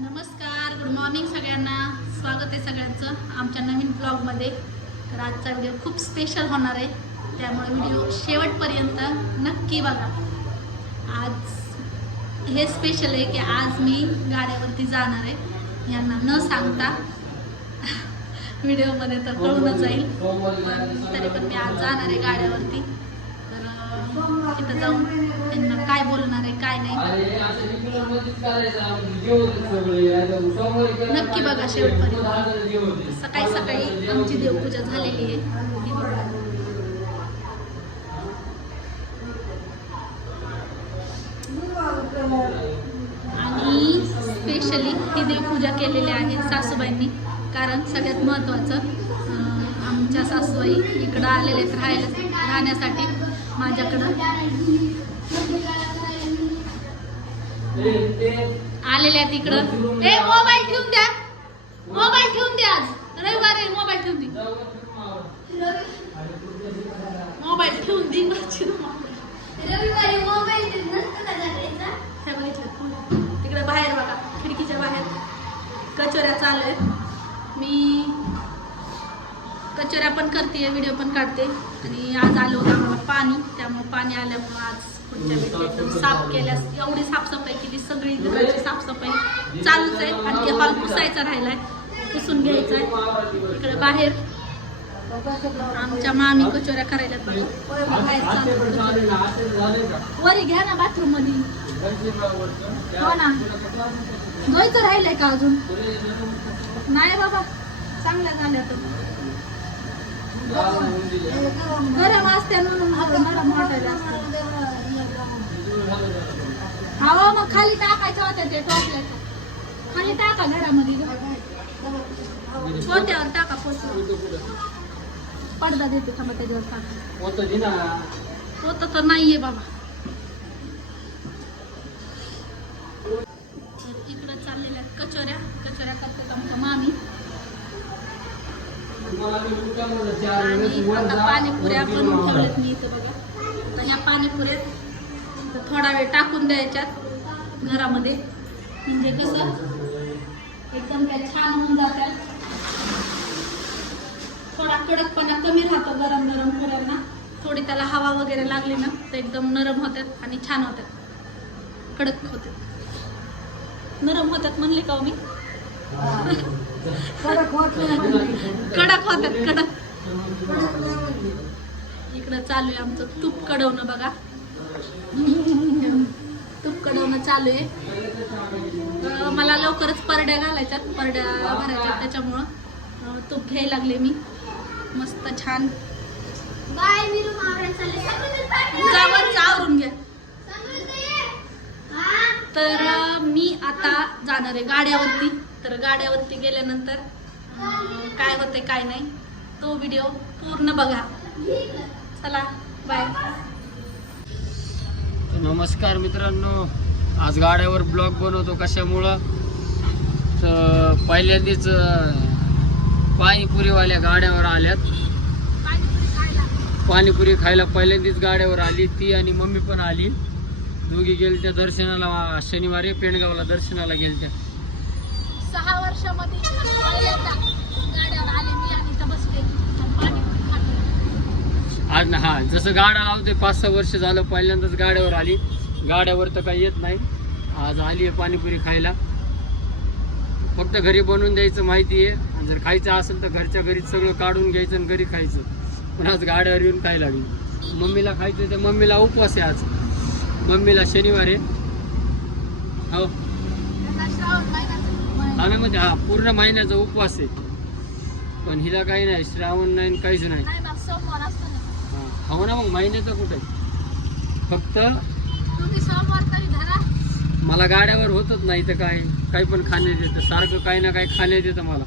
नमस्कार good morning सगळ्यांना. स्वागत आहे सगळ्यांचं आमच्या नवीन ब्लॉगमध्ये तर आजचा व्हिडिओ खूप स्पेशल होणार आहे. त्यामुळे व्हिडिओ शेवटपर्यंत नक्की बघा. आज हे स्पेशल आहे की आज मी गाड्यावरती जाणार आहे. यांना न सांगता व्हिडिओमध्ये तर कळूनच जाईल. पण तरी पण मी आज जाणार आहे गाड्यावरती. तर तिथं जाऊन काय नाही. नक्की बघा शेवटपर्यंत. सकाळी सकाळी आमची देवपूजा झालेली आहे. आणि स्पेशली ही देवपूजा केलेली आहे सासूबाईंनी कारण सगळ्यात महत्त्वाचं आमच्या सासूबाई इकडं आलेले आहेत राहायला राहण्यासाठी माझ्याकडं. आलेले आहेत इकडं ए मोबाईल ठेवून द्या. मोबाईल ठेवून द्या आज. रविवार आहे मोबाईल ठेवून दे. मोबाईल ठेवून दे रविवारी मोबाईल? हे तिकडे बाहेर बघा खिडकीच्या बाहेर. कचोऱ्या चालू आहेत. मी कचोऱ्या पण करते व्हिडिओ पण काढते. आणि आज आलं होतं आम्हाला पाणी त्यामुळे पाणी आल्यामुळं आज पुढच्या वेळेस साफ केल्यास एवढी साफसफाई केली सगळी घराची साफसफाई चालूच आहे. आणखी हॉल पुसायचा राहिलाय पुसून घ्यायचा आहे इकडे बाहेर आमच्या मामी कचोऱ्या करायला वरी घ्या ना बाथरूममध्ये हो ना. धुवायचं राहिलंय का अजून? नाही बाबा चांगल्या झाल्या तर गरम असते म्हणून वाटायला असते हवा मग खाली टाकायचं होतं ते टोपल्याचं खाली टाका घरामध्ये. पोत्यावर टाका पोत्यावर पडदा देते थांबा त्याच्यावर टाका. पोत तर नाहीये बाबा. आणि आता पाणीपुऱ्या बनवून ठेवल्यात मी इथं बघा. आता ह्या पाणीपुऱ्यात तर थोडा वेळ टाकून द्यायच्यात घरामध्ये. म्हणजे कसं? एकदम त्या छान होऊन जातात थोडा कडकपणा कमी राहतो गरम गरम पुऱ्यांना. थोडी त्याला हवा वगैरे लागली ना तर एकदम नरम होतात आणि छान होतात कडक होतात नरम होतात म्हणले का हो मी? कडक होतात कडक इकडं चालू आहे आमचं तूप कडवणं बघा. तूप कडवणं चालू आहे. मला लवकरच परड्या घालायच्यात परड्या भरायच्यात त्याच्यामुळं. तूप घ्यायला लागले मी. मस्त छान. आवरून घ्या. हा? तर मी आता जाणार आहे गाड्यावरती. तर गाड्यावरती गेल्यानंतर काय होते काय नाही. तो व्हिडिओ पूर्ण बघा. चला बाय नमस्कार मित्रांनो. आज गाड्यावर ब्लॉग बनवतो कशामुळं? तर पहिल्यांदाच पाणीपुरीवाल्या गाड्यावर आल्यात. पाणीपुरी खायला पाणीपुरी पहिल्यांदाच गाड्यावर आली. ती आणि मम्मी पण आली. दोघी गेल त्या दर्शनाला शनिवारी पेणगावला दर्शनाला गेलत्या. वर्षामध्ये गाड्यावर आले मी आणि इथं बसले. पाणीपुरी खाते आज ना हा जसं गाडा लावते पाच सहा वर्ष झालं पहिल्यांदाच गाड्यावर आली. गाड्यावर तर काही येत नाही. आज आली आहे पाणीपुरी खायला. फक्त घरी बनवून द्यायचं माहिती आहे. जर खायचं असेल तर घरच्या घरीच सगळं काढून घ्यायचं आणि घरी खायचं. पण आज गाड्यावर येऊन खायला लागली. मम्मीला खायचं तर मम्मीला उपवास आहे आज. मम्मीला शनिवार आहे. हो. आम्ही म्हणजे हा पूर्ण महिन्याचा उपवास आहे. पण हिला काही नाही श्रावण नाही काहीच नाही. हा, ना मग महिन्याचं कुठे? फक्त मला गाड्यावर होतच नाही तर काय काही पण खाण्यात येतं. सारखं काही ना काही खाण्यात येतं मला.